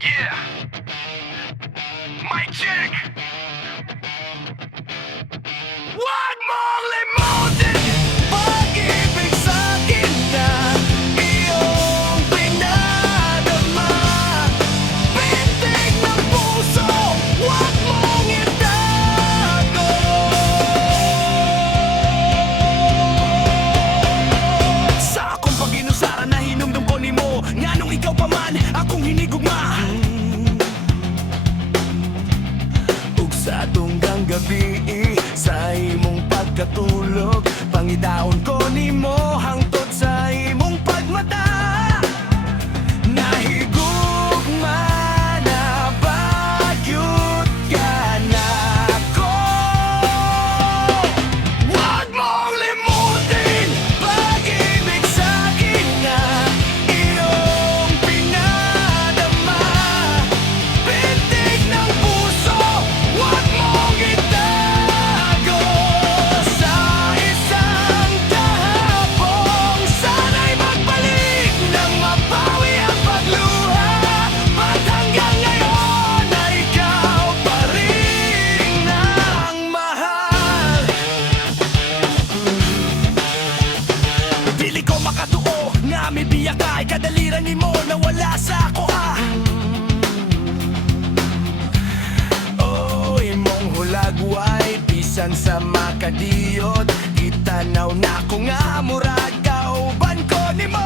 Yeah. Mic check. Wag mong limutin pag-ibig sa'kin na iyong pinadama. Pintig ng puso, wag mong itago. Sa akong pag-inusara na hinumdum ko ni mo, nga nung ikaw pa man, akong hinigugma. Sa tunggang gabi, sa imong pagkatulog, pangidaon ko nimo hangtod sa imong pagmata. Nahigugma na bagyot ka na ko. Wag mong limutin pag-ibig sa'kin na iyong pinadama. Pintig ng puso, wag mong itago. Sa isang kahapon, sana'y magbalik nang mapawi ang pagluha. Ba't hanggang ngayon ay ikaw pa rin ang mahal? Dili ko makatuo nga may biya kay kadaliran ni mo na wala sa ako imong hulagway, bisan sa makadiyot, itanaw na ko nga murag kauban ko nimo.